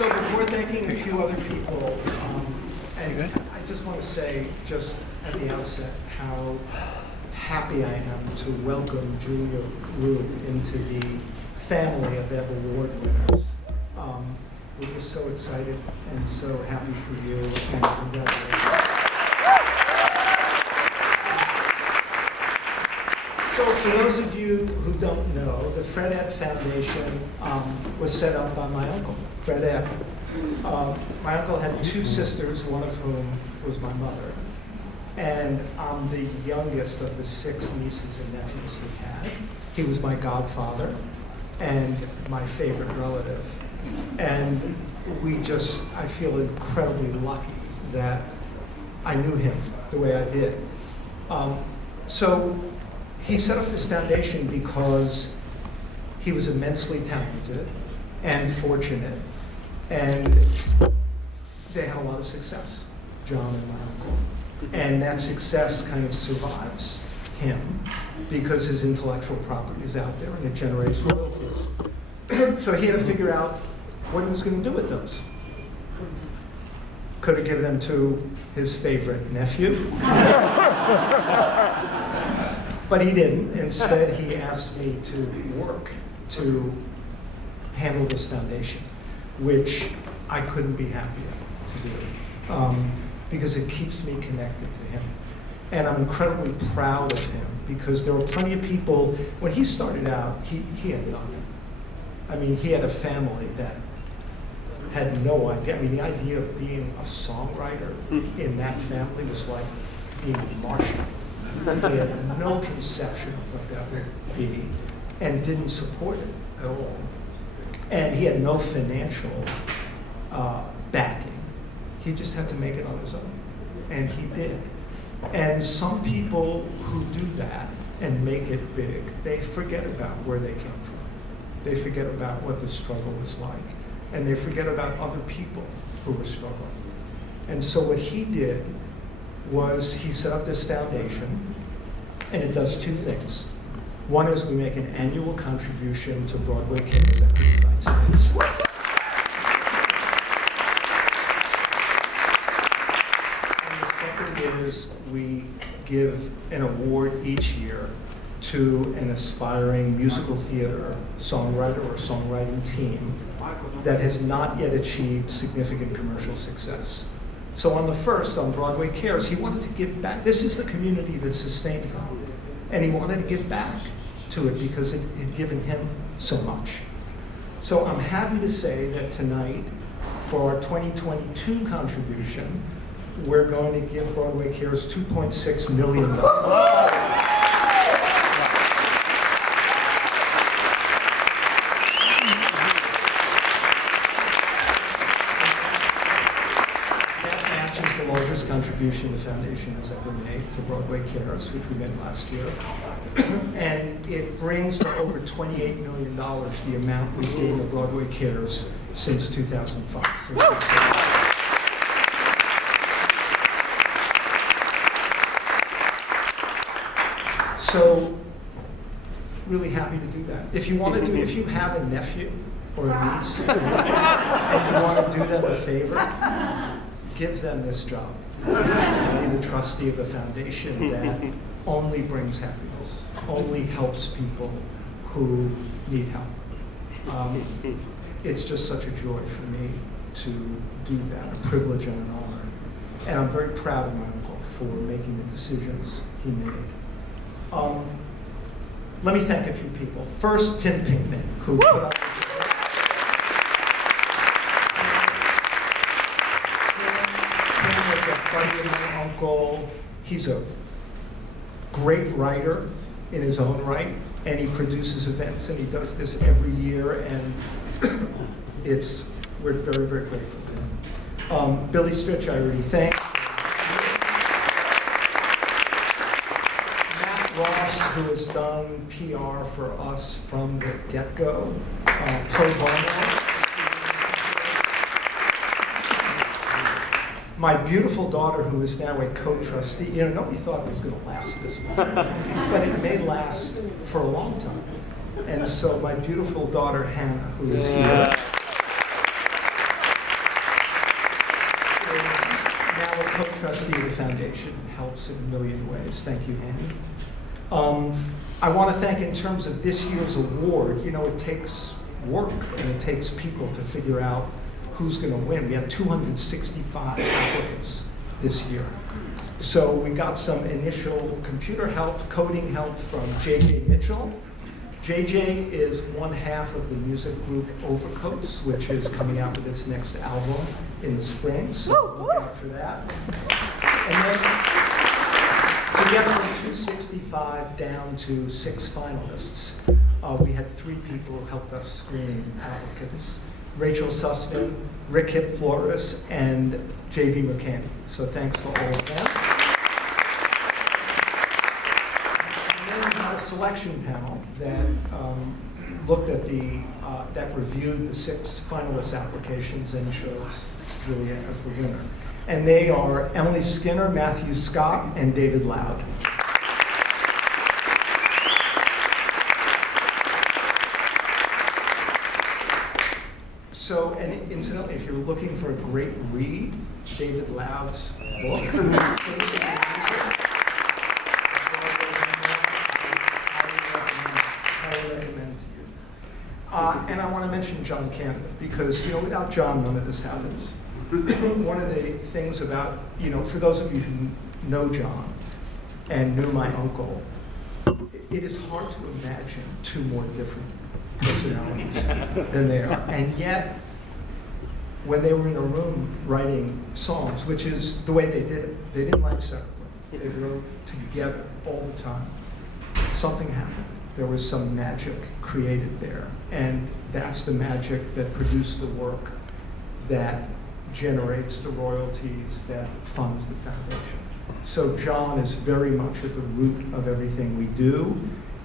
So before thanking a few other people, and I just want to say, just at the outset, how happy I am to welcome Julia Riew into the family of Ebb Award winners. We're just so excited and so happy for you, and congratulations. So for those of you who don't know, the Fred Ebb Foundation was set up by my uncle, Fred Ebb. My uncle had two sisters, one of whom was my mother. And I'm the youngest of the 6 nieces and nephews he had. He was my godfather and my favorite relative. And I feel incredibly lucky that I knew him the way I did. So he set up this foundation because he was immensely talented and fortunate, and they had a lot of success, John and my uncle. And that success kind of survives him because his intellectual property is out there and it generates royalties. So he had to figure out what he was going to do with those. Could have given them to his favorite nephew. But he didn't. Instead, he asked me to work to handle this foundation, which I couldn't be happier to do, because it keeps me connected to him. And I'm incredibly proud of him, because there were plenty of people, when he started out, he had nothing. I mean, he had a family that had no idea. I mean, the idea of being a songwriter in that family was like being Martian. He had no conception of what that would be and didn't support it at all. And he had no financial backing. He just had to make it on his own. And he did. And some people who do that and make it big, they forget about where they came from. They forget about what the struggle was like. And they forget about other people who were struggling. And so what he did was he set up this foundation, and it does 2 things. One is we make an annual contribution to Broadway Cares at the United States. And the second is we give an award each year to an aspiring musical theater songwriter or songwriting team that has not yet achieved significant commercial success. So on the first, on Broadway Cares, he wanted to give back. This is the community that sustained him. And he wanted to give back to it because it had given him so much. So I'm happy to say that tonight, for our 2022 contribution, we're going to give Broadway Cares $2.6 million. Contribution the foundation has ever made to Broadway Cares, which we made last year. And it brings to over $28 million the amount we gave to Broadway Cares since 2005. So really happy to do that. If you have a nephew or a niece and you want to do them a favor, give them this job. To be the trustee of a foundation that only brings happiness, only helps people who need help. It's just such a joy for me to do that, a privilege and an honor. And I'm very proud of my uncle for making the decisions he made. Let me thank a few people. First, Tim Pinkman, who put up buddy of my uncle. He's a great writer in his own right, and he produces events, and he does this every year, and we're very, very grateful to him. Billy Stritch, I already thanked. Matt Ross, who has done PR for us from the get-go. Pro bono. My beautiful daughter, who is now a co-trustee, nobody thought it was going to last this long, but it may last for a long time. And so my beautiful daughter, Hannah, who is here, Thank you, Annie. I want to thank, in terms of this year's award, you know, it takes work and it takes people to figure out who's going to win. We had 265 applicants this year. So we got some initial computer help, coding help from J.J. Mitchell. JJ is one half of the music group Overcoats, which is coming out with its next album in the spring, so look out for that. And then, together from 265 down to 6 finalists, we had 3 people who helped us screen applicants: Rachel Sussman, Rick Hip Flores, and J.V. McCann. So thanks to all of them. Selection panel that looked at that reviewed the 6 finalist applications and chose Julia as the winner. And they are Emily Skinner, Matthew Scott, and David Loud. So, and incidentally, if you're looking for a great read, David Loud's book. And I want to mention John Canada, because, you know, without John, none of this happens. One of the things about, you know, for those of you who know John and knew my uncle, it is hard to imagine 2 more different personalities than they are. And yet, when they were in a room writing songs, which is the way they did it, they didn't write separately. They wrote together all the time. Something happened. There was some magic created there. And that's the magic that produced the work that generates the royalties that funds the foundation. So John is very much at the root of everything we do.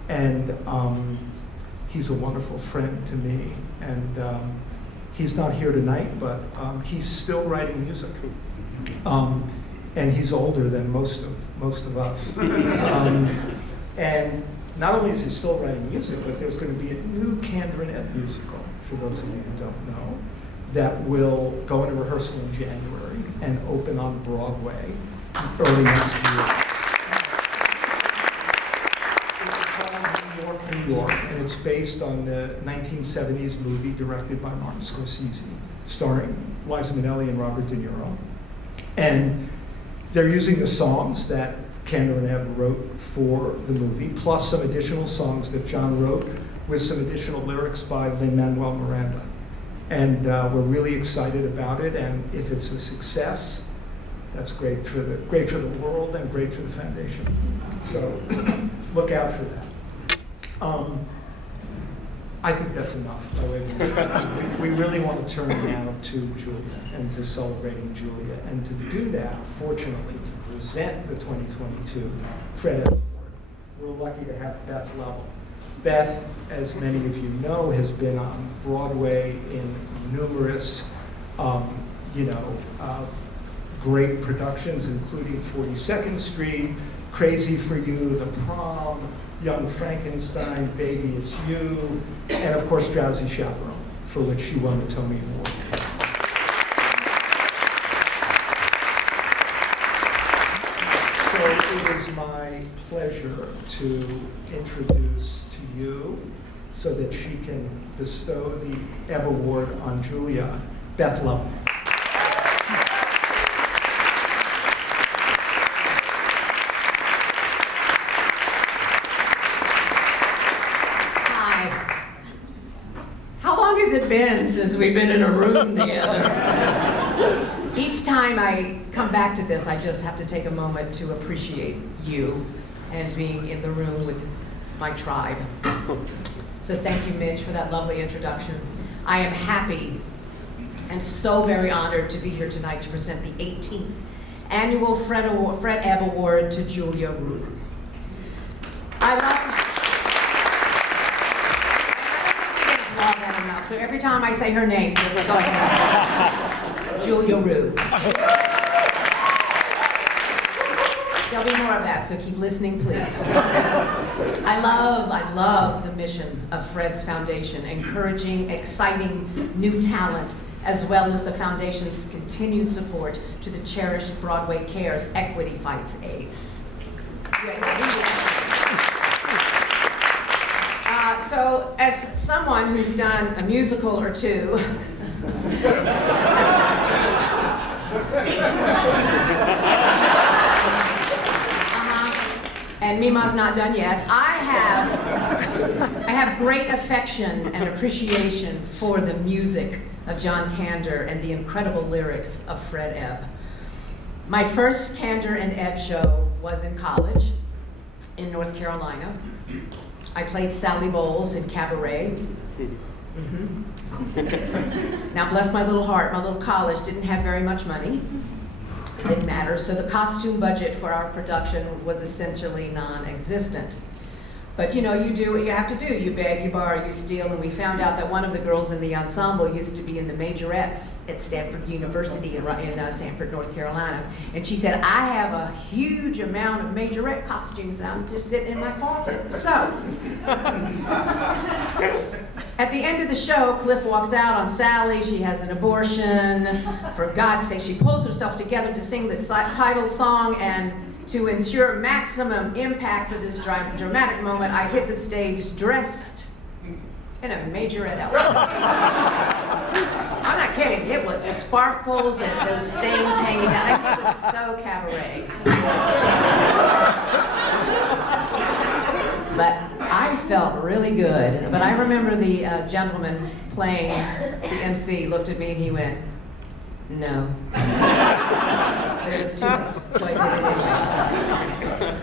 And he's a wonderful friend to me. And he's not here tonight, but he's still writing music. And he's older than most of us. And not only is he still writing music, but there's going to be a new Kander and Ebb musical, for those of you who don't know, that will go into rehearsal in January and open on Broadway early next year. It's called New York, New York, and it's based on the 1970s movie directed by Martin Scorsese, starring Liza Minnelli and Robert De Niro. And they're using the songs that Kander and Ebb wrote for the movie, plus some additional songs that John wrote with some additional lyrics by Lin-Manuel Miranda. And we're really excited about it, and if it's a success, that's great for the world and great for the foundation. So look out for that. I think that's enough. We really want to turn now to Julia and to celebrating Julia, and to do that, fortunately, to present the 2022 Fred Ebb Award. We're lucky to have Beth Leavel. Beth, as many of you know, has been on Broadway in numerous, great productions, including 42nd Street, Crazy for You, The Prom, Young Frankenstein, Baby It's You, and of course Drowsy Chaperone, for which she won the Tony Award. So it is my pleasure to introduce to you, so that she can bestow the Ebb Award on Julia, Beth Leavel. Been since we've been in a room together. Each time I come back to this, I just have to take a moment to appreciate you and being in the room with my tribe. So thank you, Midge, for that lovely introduction. I am happy and so very honored to be here tonight to present the 18th annual Fred Ebb Award to Julia Riew. So every time I say her name, just go ahead. Julia Riew. There'll be more of that, so keep listening, please. I love the mission of Fred's Foundation, encouraging exciting new talent, as well as the Foundation's continued support to the cherished Broadway Cares Equity Fights AIDS. So, as someone who's done a musical or two, and Mima's not done yet, I have great affection and appreciation for the music of John Kander and the incredible lyrics of Fred Ebb. My first Kander and Ebb show was in college in North Carolina. I played Sally Bowles in Cabaret. Now, bless my little heart, my little college didn't have very much money. It didn't matter, so the costume budget for our production was essentially non-existent. But you know, you do what you have to do. You beg, you borrow, you steal, and we found out that one of the girls in the ensemble used to be in the majorettes at Stanford University in Sanford, North Carolina. And she said, I have a huge amount of majorette costumes and I'm just sitting in my closet. So, at the end of the show, Cliff walks out on Sally. She has an abortion. For God's sake, she pulls herself together to sing the title song, and to ensure maximum impact for this dramatic moment, I hit the stage dressed in a majorette outfit. I'm not kidding. It was sparkles and those things hanging down. It was so cabaret. But I felt really good. But I remember the gentleman playing the MC looked at me and he went, no. But it was too late, so I did it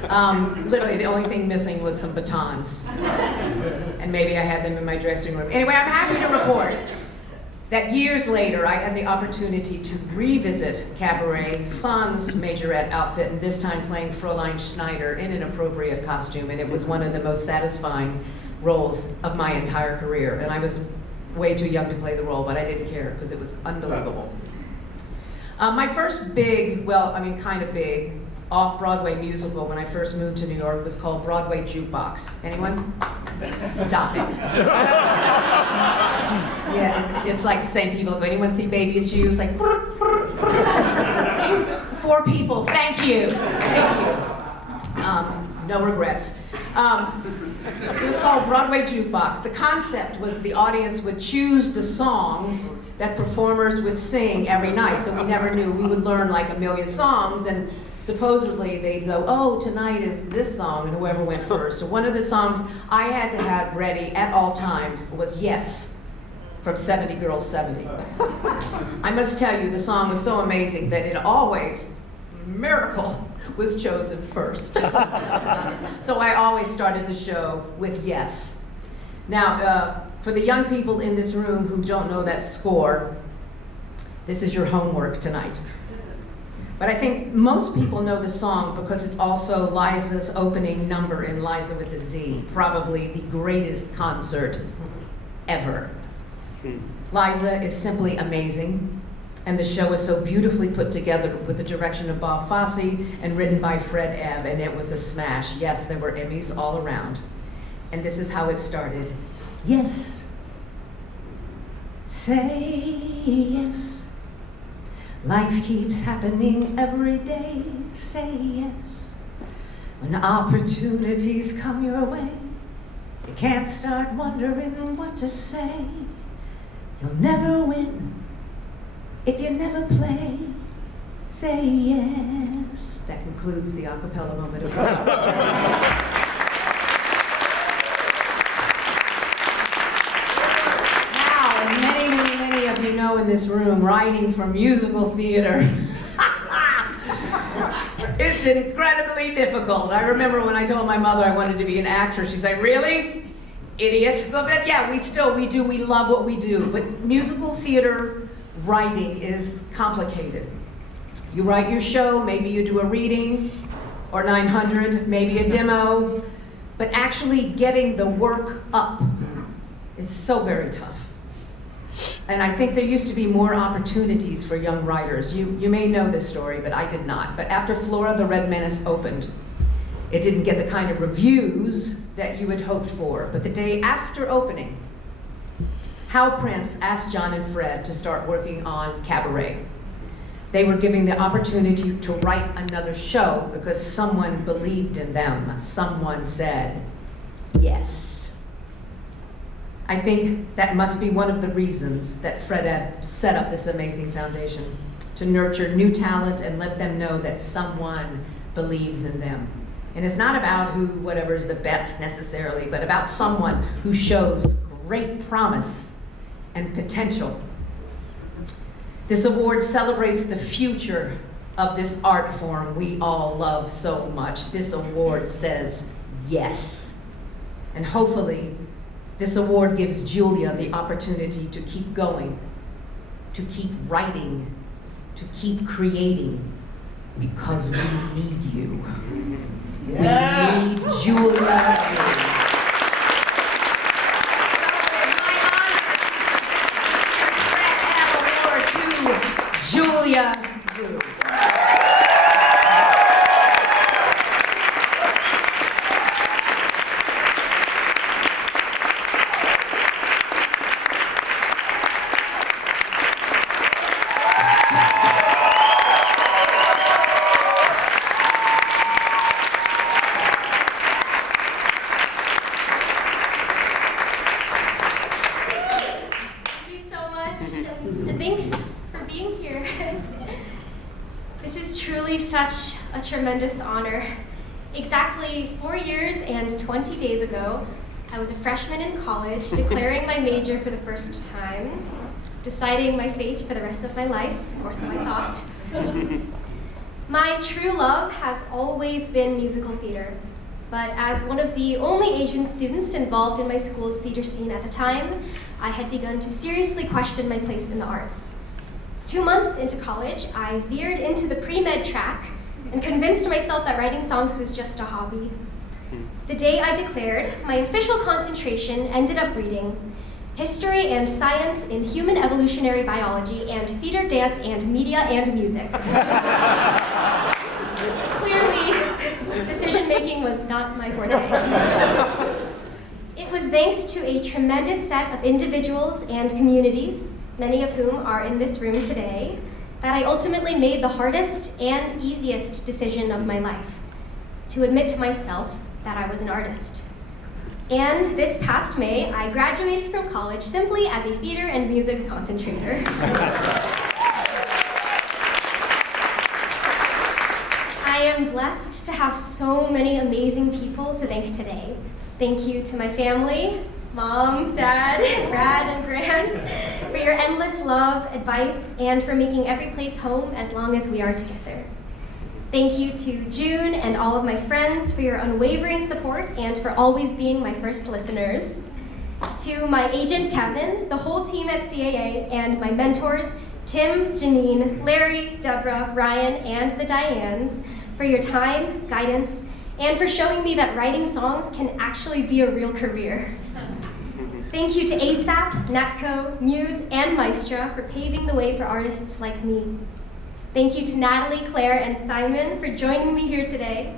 anyway. Literally, the only thing missing was some batons. And maybe I had them in my dressing room. Anyway, I'm happy to report that years later, I had the opportunity to revisit Cabaret, Son's majorette outfit, and this time playing Fräulein Schneider in an appropriate costume, and it was one of the most satisfying roles of my entire career. And I was way too young to play the role, but I didn't care because it was unbelievable. My first big, well, I mean kind of big, off-Broadway musical when I first moved to New York was called Broadway Jukebox. Anyone? Stop it. Yeah, it's like the same people go, anyone see Baby It's You? It's like, 4 people, thank you. Thank you. No regrets. It was called Broadway Jukebox. The concept was the audience would choose the songs that performers would sing every night, so we never knew. We would learn like a million songs, and supposedly they'd go, oh, tonight is this song, and whoever went first. So one of the songs I had to have ready at all times was Yes, from 70 Girls 70. I must tell you, the song was so amazing that it always, miracle, was chosen first. So I always started the show with Yes. Now, for the young people in this room who don't know that score, this is your homework tonight. But I think most people know the song because it's also Liza's opening number in Liza with a Z, probably the greatest concert ever. Liza is simply amazing, and the show is so beautifully put together with the direction of Bob Fosse and written by Fred Ebb, and it was a smash. Yes, there were Emmys all around. And this is how it started. Yes. Say yes. Life keeps happening every day. Say yes. When opportunities come your way, you can't start wondering what to say. You'll never win if you never play. Say yes. That concludes the a cappella moment of Many of you know in this room, writing for musical theater, it's incredibly difficult. I remember when I told my mother I wanted to be an actress, she said, really? Idiot. But yeah, we love what we do. But musical theater writing is complicated. You write your show, maybe you do a reading, or 900, maybe a demo, but actually getting the work up is so very tough. And I think there used to be more opportunities for young writers. You may know this story, but I did not. But after Flora the Red Menace opened, it didn't get the kind of reviews that you had hoped for. But the day after opening, Hal Prince asked John and Fred to start working on Cabaret. They were given the opportunity to write another show because someone believed in them. Someone said, yes. I think that must be one of the reasons that Fred Ed set up this amazing foundation, to nurture new talent and let them know that someone believes in them. And it's not about whatever is the best necessarily, but about someone who shows great promise and potential. This award celebrates the future of this art form we all love so much. This award says yes. And hopefully, this award gives Julia the opportunity to keep going, to keep writing, to keep creating, because we need you. Yes. We need Julia. Julia Riew. Thank you so much, and thanks for being here. This is truly such a tremendous honor. Exactly 4 years and 20 days ago, I was a freshman in college, declaring my major for the first time, deciding my fate for the rest of my life, or so I thought. My true love has always been musical theater, but as one of the only Asian students involved in my school's theater scene at the time, I had begun to seriously question my place in the arts. 2 months into college, I veered into the pre-med track and convinced myself that writing songs was just a hobby. The day I declared, my official concentration ended up reading History and Science in Human Evolutionary Biology and Theater, Dance, and Media and Music. Clearly, decision-making was not my forte. It was thanks to a tremendous set of individuals and communities, many of whom are in this room today, that I ultimately made the hardest and easiest decision of my life, to admit to myself that I was an artist. And this past May, I graduated from college simply as a theater and music concentrator. I am blessed to have so many amazing people to thank today. Thank you to my family, Mom, Dad, Brad, and Grant, for your endless love, advice, and for making every place home as long as we are together. Thank you to June and all of my friends for your unwavering support and for always being my first listeners. To my agent, Kevin, the whole team at CAA, and my mentors, Tim, Janine, Larry, Deborah, Ryan, and the Dianes, for your time, guidance, and for showing me that writing songs can actually be a real career. Thank you to ASAP, Natco, Muse, and Maestra for paving the way for artists like me. Thank you to Natalie, Claire, and Simon for joining me here today.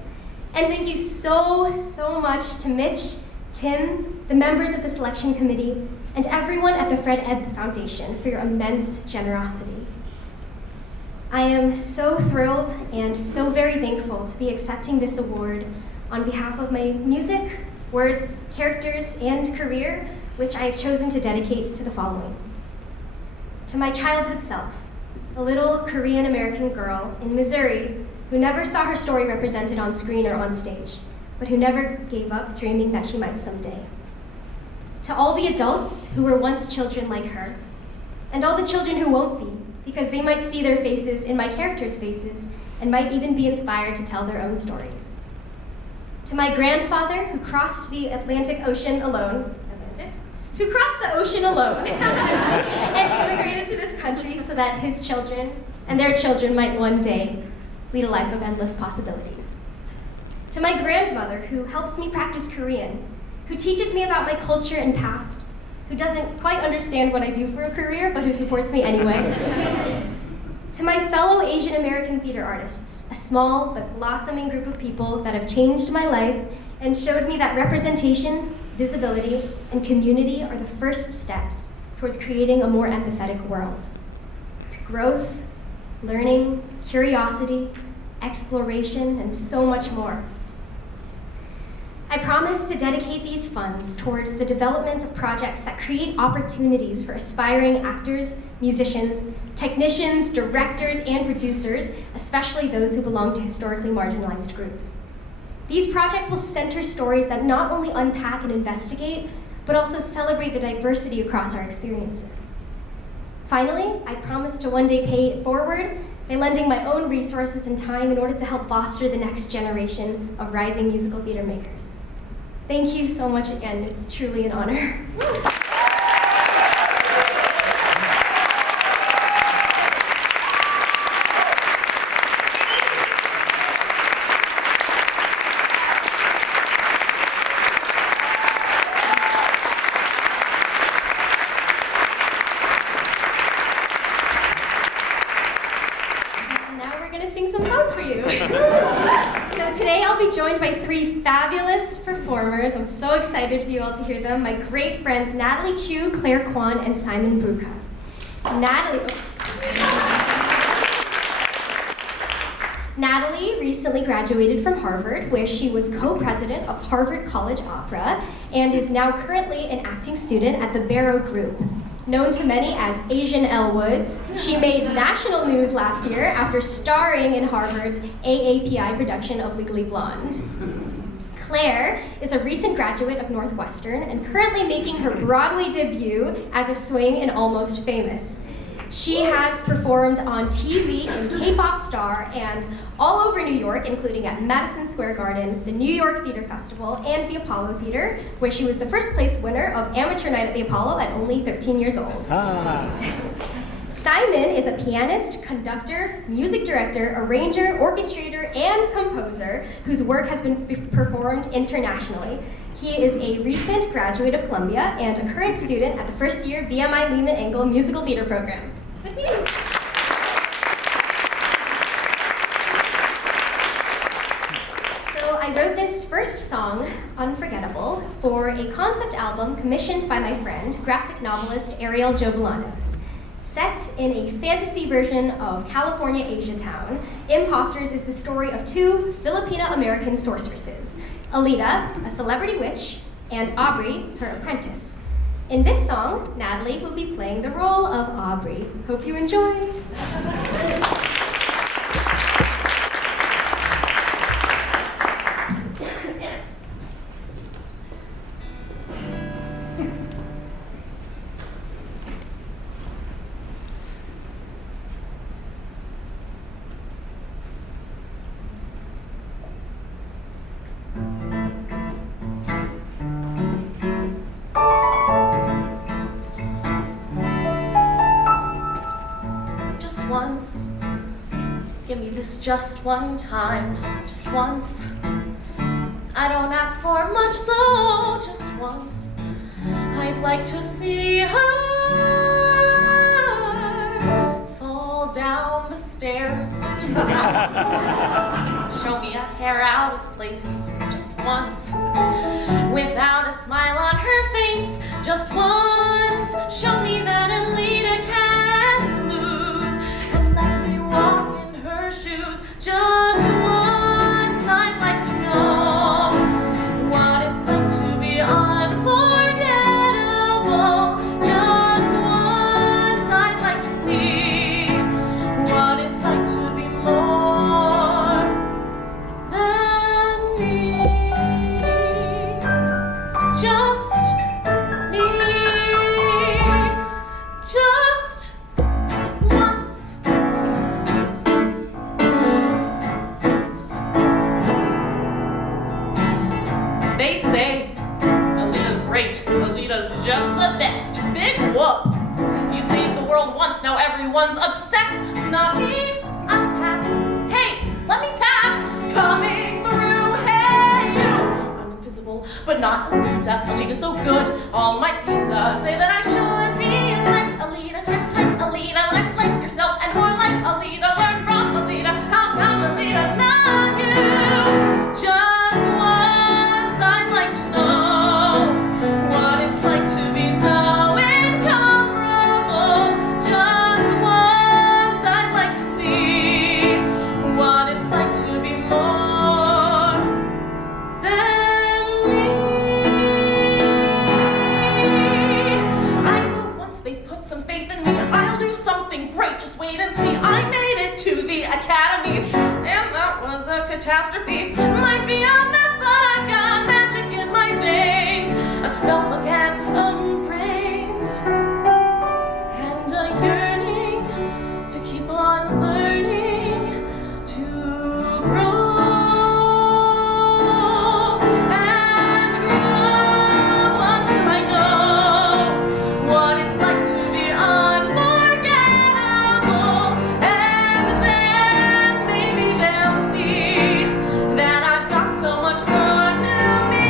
And thank you so much to Mitch, Tim, the members of the selection committee, and everyone at the Fred Ed Foundation for your immense generosity. I am so thrilled and so very thankful to be accepting this award on behalf of my music, words, characters, and career, which I have chosen to dedicate to the following. To my childhood self, a little Korean-American girl in Missouri who never saw her story represented on screen or on stage, but who never gave up dreaming that she might someday. To all the adults who were once children like her, and all the children who won't be, because they might see their faces in my characters' faces and might even be inspired to tell their own stories. To my grandfather who crossed the Atlantic Ocean alone, and immigrated to this country so that his children and their children might one day lead a life of endless possibilities. To my grandmother who helps me practice Korean, who teaches me about my culture and past, who doesn't quite understand what I do for a career, but who supports me anyway. To my fellow Asian American theater artists, a small but blossoming group of people that have changed my life and showed me that representation, visibility, and community are the first steps towards creating a more empathetic world. To growth, learning, curiosity, exploration, and so much more. I promise to dedicate these funds towards the development of projects that create opportunities for aspiring actors, musicians, technicians, directors, and producers, especially those who belong to historically marginalized groups. These projects will center stories that not only unpack and investigate, but also celebrate the diversity across our experiences. Finally, I promise to one day pay it forward by lending my own resources and time in order to help foster the next generation of rising musical theater makers. Thank you so much again. It's truly an honor. Joined by three fabulous performers. I'm so excited for you all to hear them. My great friends, Natalie Chu, Claire Kwan, and Simon Bruca. Natalie recently graduated from Harvard, where she was co-president of Harvard College Opera, and is now currently an acting student at the Barrow Group. Known to many as Asian Elle Woods, she made national news last year after starring in Harvard's AAPI production of Legally Blonde. Claire is a recent graduate of Northwestern and currently making her Broadway debut as a swing in Almost Famous. She has performed on TV in K-pop Star and all over New York, including at Madison Square Garden, the New York Theater Festival, and the Apollo Theater, where she was the first place winner of Amateur Night at the Apollo at only 13 years old. Simon is a pianist, conductor, music director, arranger, orchestrator, and composer whose work has been performed internationally. He is a recent graduate of Columbia and a current student at the first year BMI Lehman Engel Musical Theater Program. With you. So I wrote this first song, Unforgettable, for a concept album commissioned by my friend, graphic novelist Ariel Jovelanos. Set in a fantasy version of California Asia Town, Imposters is the story of two Filipino-American sorceresses, Alita, a celebrity witch, and Aubrey, her apprentice. In this song, Natalie will be playing the role of Aubrey. Hope you enjoy. Once, give me this just one time, just once. I don't ask for much, so just once. I'd like to see her fall down the stairs just once. Show me a hair out of place just once. Without a smile on her face just once. Show me that Alita can lose and let me walk in her shoes just once. I'd like to know what it's like to be unforgettable. Just once. I'd like to see what it's like to be more than me. Just me. Just once. They say Alita's great, Alita's just the best. Big whoop! You saved the world once, now everyone's obsessed. Not me, I'll pass. Hey, let me pass. Coming through, hey you! I'm invisible, but not Alita. Alita's so good, all my Tita say that I should be like Alita. Dress like Alita, less like yourself and more like Alita. Learn from Alita, how come Alita's not you? Just once, I'd like to know what it's like to be so incomparable. Just once, I'd like to see wait and see. I made it to the academy, and that was a catastrophe. Might be a mess, but I've got magic in my veins. A spell book and some brains. And a yearning to keep on learning, to grow. And grow until I know what it's like to be unforgettable. And then maybe they'll see that I've got so much more to me.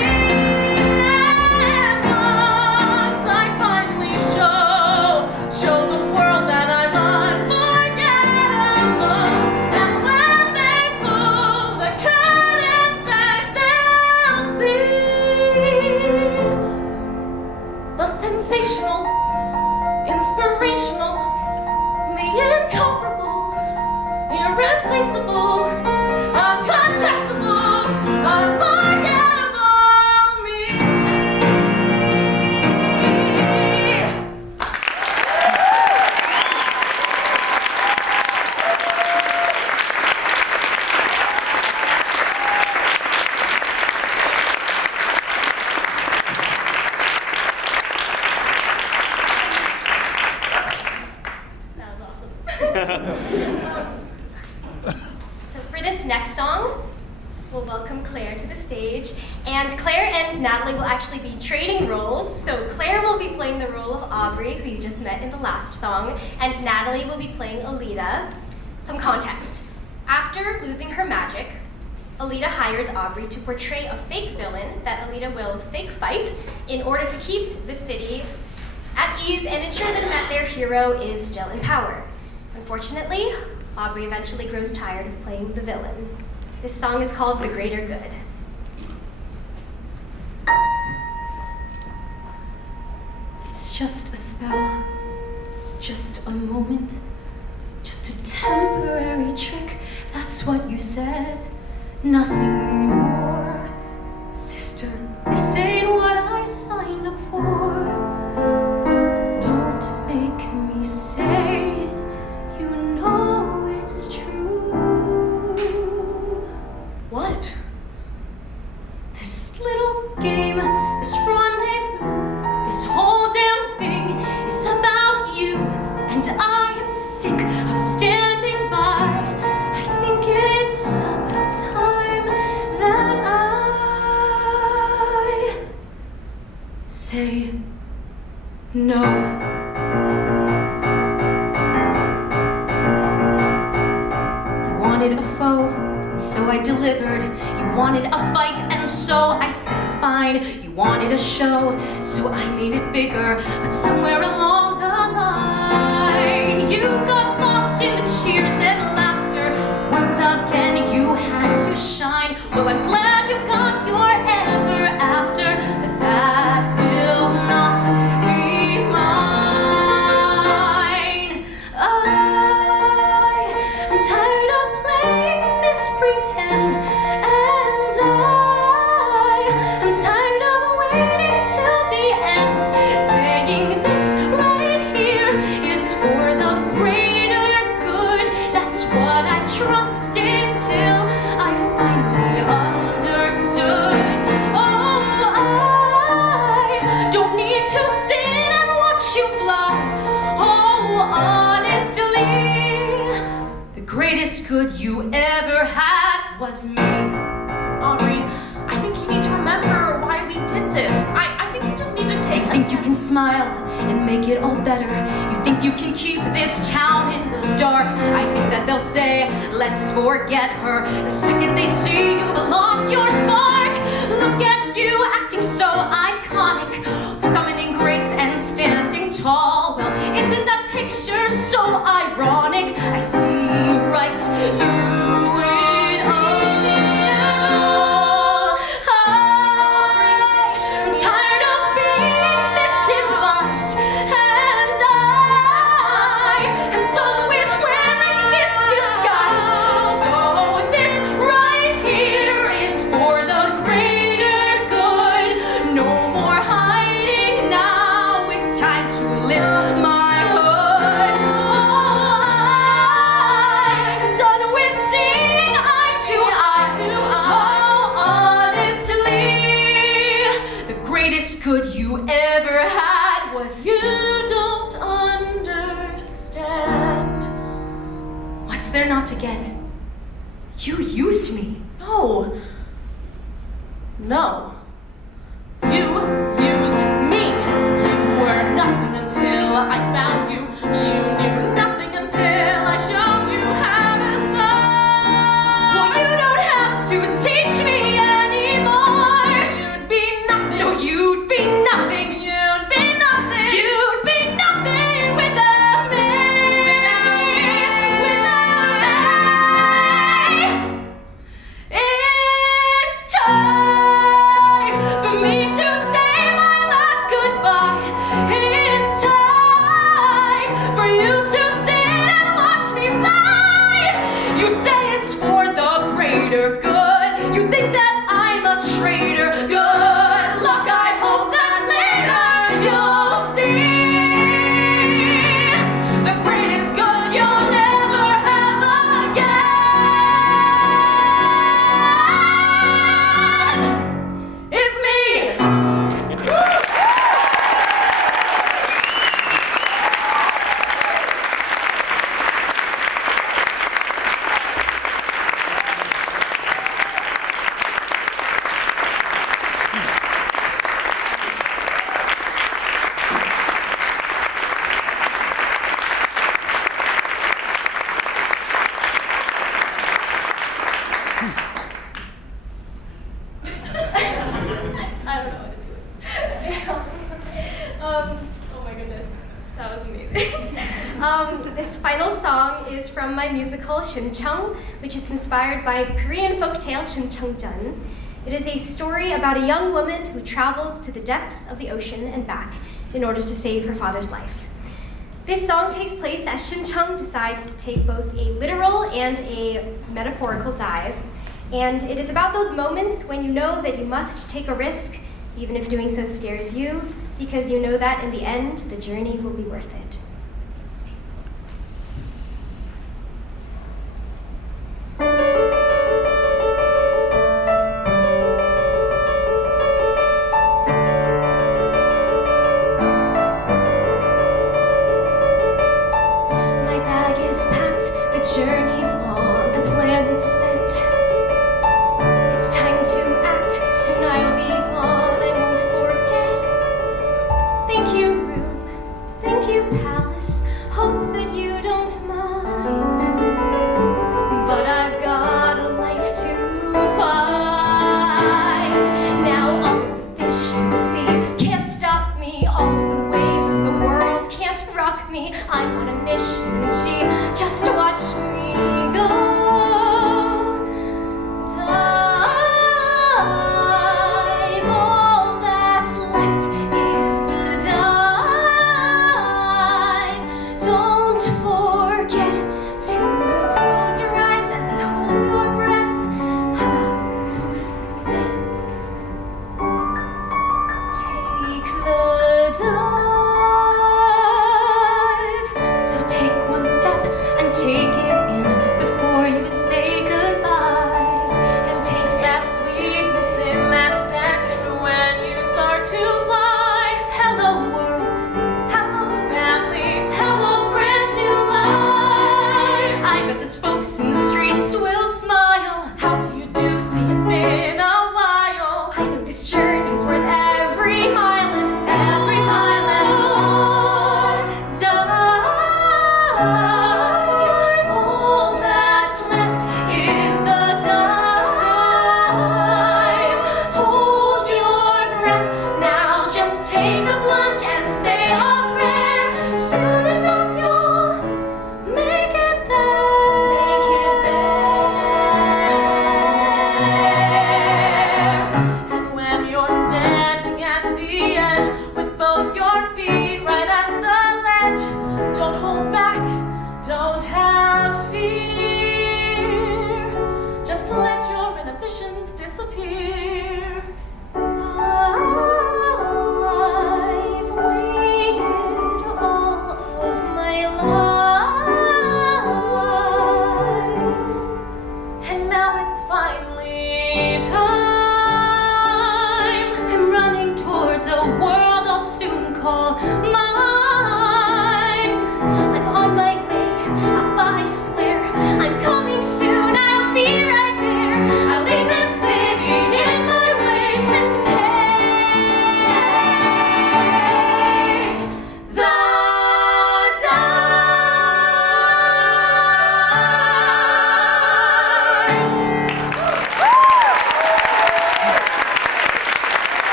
And once I finally show the world that I'm unforgettable. And when they pull the curtains back, they'll see the sensational, inspirational, the incomparable, irreplaceable, uncontestable, unforgettable me. That was awesome. So for this next song, we'll welcome Claire to the stage. And Claire and Natalie will actually be trading roles. So Claire will be playing the role of Aubrey, who you just met in the last song, and Natalie will be playing Alita. Some context. After losing her magic, Alita hires Aubrey to portray a fake villain that Alita will fake fight in order to keep the city at ease and ensure that their hero is still in power. Unfortunately, Aubrey eventually grows tired of playing the villain. This song is called The Greater Good. It's just a spell, just a moment, just a temporary trick. That's what you said, nothing more. Sister, this ain't what I signed up for. Don't make me say it, you know it's true. What? This little game, this rendezvous, this whole damn thing is about you, and I am sick of standing by. I think it's about time that I say no. You wanted a foe, and so I delivered. You wanted a fight, and so I said fine. You wanted a show, so I made it bigger. But somewhere along the line, you got lost in the cheers and laughter. Once again, you had to shine. Well, I'm glad you got your ever after, but that will not be mine. I'm tired of playing Miss Pretend, and I'm tired of waiting till the end, saying this right here is for the greater good. That's what I trusted till I finally understood. Oh, I don't need to sit and watch you fly. Oh, honestly, the greatest good you ever had was me. Aubrey, I think you need to remember why we did this. I think you just need to take You think you can smile and make it all better. You think you can keep this town in the dark. I think that they'll say, let's forget her, the second they see you've lost your spark. Look at you acting so iconic, summoning grace and standing tall. Well, isn't that picture so ironic? I see right through it all. I'm tired of being misadvised, and I'm done with wearing this disguise. So this right here is for the greater good. No more hiding now, it's time to lift my hood. Oh, there not to get? You used me. No. No. You used me. You were nothing until I found you. You knew nothing until I showed you how to sing. Well, you don't have to teach me anymore. You'd be nothing. No, you'd be nothing. You'd be nothing. You'd be nothing without me. Without me. It's time for me to say my last goodbye. It's time for you to sit and watch me fly. You say it's for the greater good. You think that I'm a traitor. Good luck, I hope that later you'll see the greatest good you'll never have again. It's me. I don't know what to do. Oh my goodness, that was amazing. This final song is from my musical Shincheong, which is inspired by Korean folktale Shincheongjun. It is a story about a young woman who travels to the depths of the ocean and back in order to save her father's life. This song takes place as Shincheong decides to take both a literal and a metaphorical dive. And it is about those moments when you know that you must take a risk, even if doing so scares you, because you know that in the end, the journey will be worth it. My bag is packed, the journey's on, the plan is set. It's time to act, soon I'll be gone, I won't forget. Thank you, room, thank you, palace, hope that you don't mind. But I've got a life to find. Now all the fish in the sea can't stop me, all the waves in the world can't rock me. I'm on a mission, she just watch me go. Dive, all that's left is the dive. Don't forget to close your eyes and hold your breath. 하나, 둘, 셋. Take the dive. So take one step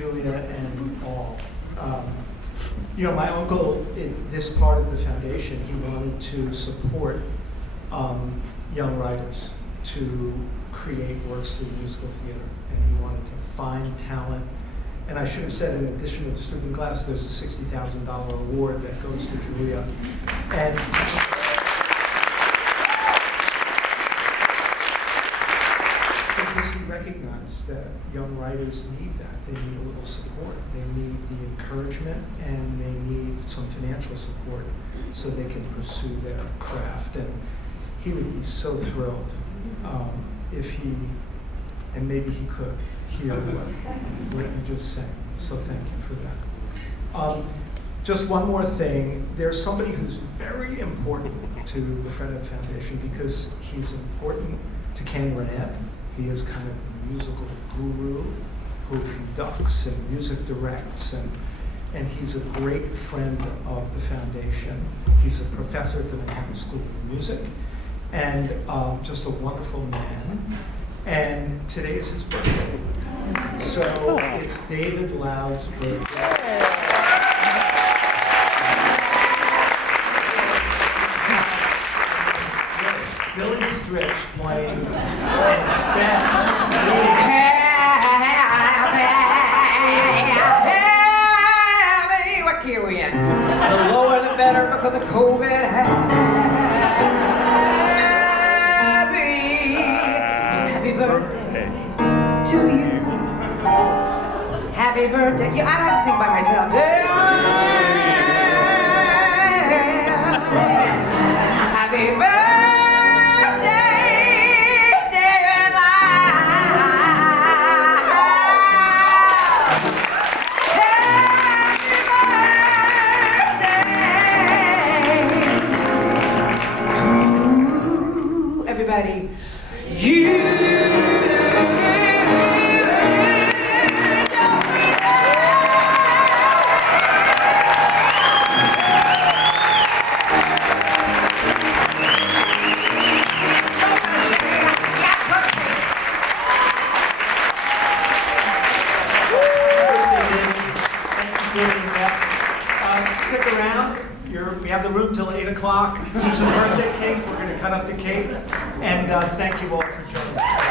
Julia and all. You know, my uncle, in this part of the foundation, he wanted to support young writers to create works through musical theater, and he wanted to find talent. And I should have said, in addition to the student class, there's a $60,000 award that goes to Julia. And because he recognized that young writers need that. They need a little support. They need the encouragement, and they need some financial support so they can pursue their craft. And he would be so thrilled if he, and maybe he could, hear what you just sang. So thank you for that. Just one more thing. There's somebody who's very important to the Fred Ed Foundation because he's important to Ken Renette. He is kind of a musical guru who conducts and music directs, and he's a great friend of the foundation. He's a professor at the Manhattan School of Music, and just a wonderful man. And today is his birthday. So it's David Loud's birthday. Billy Stritch playing, and Beth Happy, what key are we in? The lower the better because of COVID. Happy birthday to you. Happy birthday. Yeah, I don't have to sing by myself. Happy birthday. Everybody, stick around. We have the room till 8 o'clock. Eat some birthday cake. We're going to cut up the cake. And thank you all for joining us.